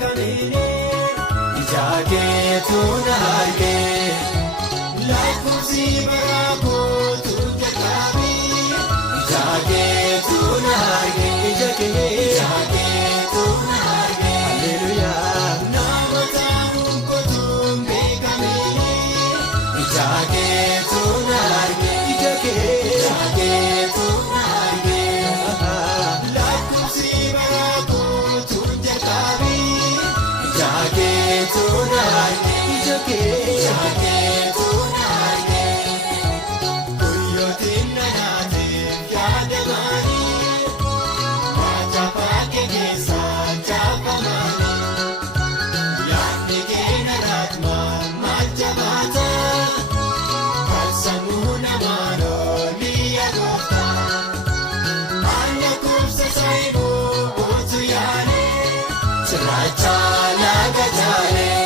beekamini ija keetu na arge lakkoofsi bara kootu jalqabe ija keetu na arge ija keetu na arge haleluyaa nama ta'uun kootu beekamini ija keetu na arge ija keetu na arge lakkoofsi bara kootu jalqabe ija keetu na arge ija keetu na arge guyyootiin na naateef yaadamanii waaja baakee keessa jaafamanii yaadni keenya raatmaan maal jabaata kan sammuu namaan olii agooftaa haala kubsa saayiboo bootu yaalee cirracha laga jaalee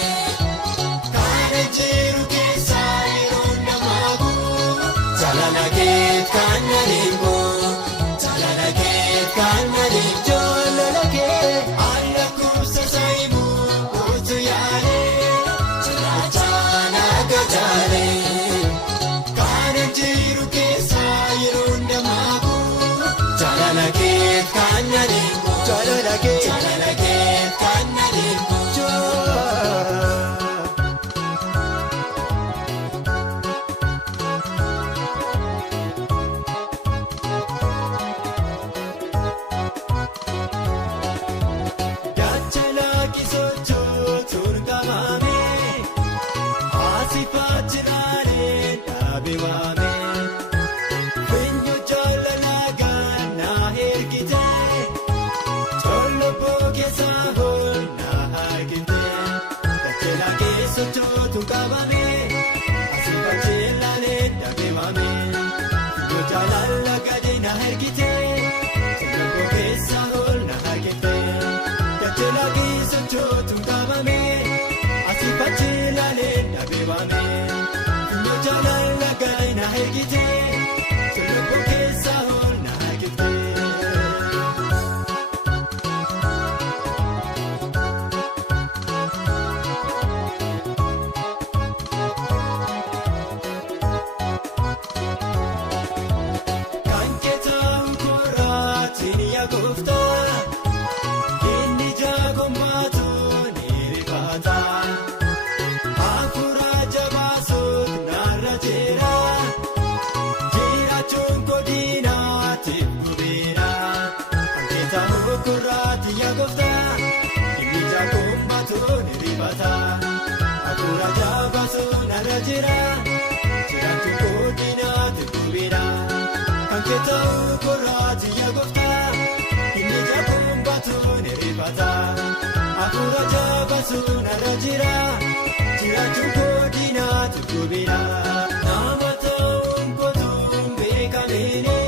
kana jiru keessa yeroo namaabu jaalala keet kan naliibu jaalala keet kan naliibu jaalala keet haala kubsa saayiboo bootu yaalee cirracha laga jaalee kana jiru keessa yeroo namaabu jaalala keet kan naliibu jaalala keet kan naliibu dachala kisochoo turgamame asifachirane dhaabewame fenyo jaalala ganna ergite toloboo keessa hol na argite dachala kisochoo turgamame asifachirane dhaabewame fenyo jaalala ganna ergite toloboo keessa hol na argite dachala kisochoo turgamame asifachirane dhaabewame fenyo jaalala ganna ergite toloboo keessa hol na argite. Kan keetaan koraatiin yaa gooftaa inni jaagommaatu ni rifata hafuura jabaasuut narra jira jiraachuun godinaatiif gubiira kan keetaan koraatiin yaa gooftaa inni jaagommaatu ni rifata hafuura jabaasuut narra jira jiraachuun godinaatiif gubiira. Kan keetaan koraatiin yaa gooftaa inni jaagommaatu ni rifata hafuura jabaasuut narra jira jiraachuun godinaatiif gubiira. Nama ta'uun kootu beekamini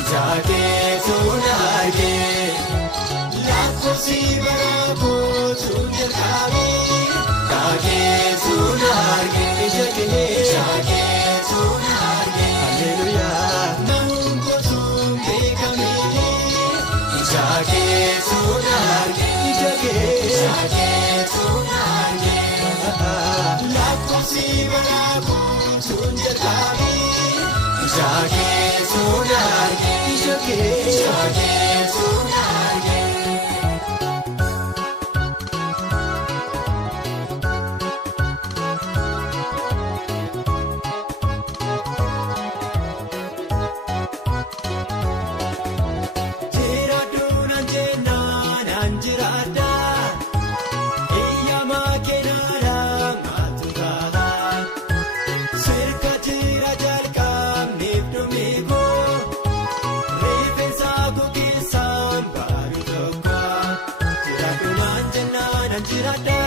ija keetu na arge lakkoofsi bara kootu jalqabe ija keetu na arge ija keetu na arge haleluyaa namuun kootu beekamini ija keetu na arge ija keetu na arge lakkoofsi bara kootu jalqabe ija keetu na arge ija keetu na arge. Jiraadduun anjennaan anjiraadda iyyamaa kennaadhaan maaltu taata sirka jira jalqabneef dhumiikoo rifeensa kukeessaan baaduu tokko jiraadduun anjennaan anjiraadda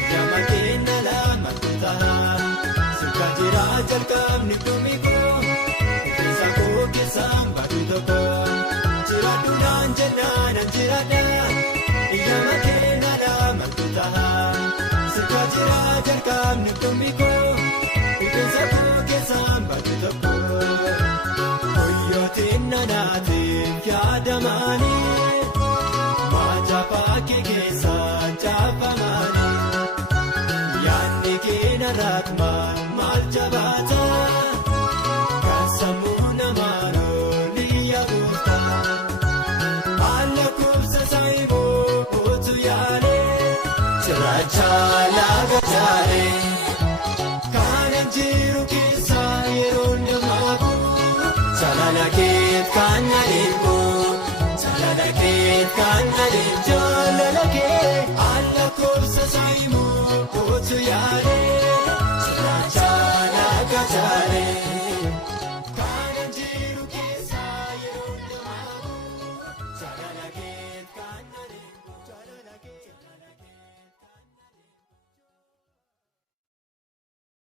iyyamaa kennaadhaan maaltu taata sirka jira jalqabneef dhumiikoo rifeensa kukeessaan baaduu tokko. Jiraadduun anjennaan anjiraadha iyyamaa kennaadhaan maaltu ta'a sirka jira jalqabneef dhumiikoo rifeensa kukeessaan baaduu tokko. Guyyootiin na naateef yaadamanii waaja baakee keessa jiraatu maal jabaata kan sammuu namaa lolii yaa'uuta haala kubsa saayiboo kootu yaalee cirracha laga jaalee kan jiru keessa yeroo namaaku jaalala keet kan adeemu jaalala keet kan adeemu.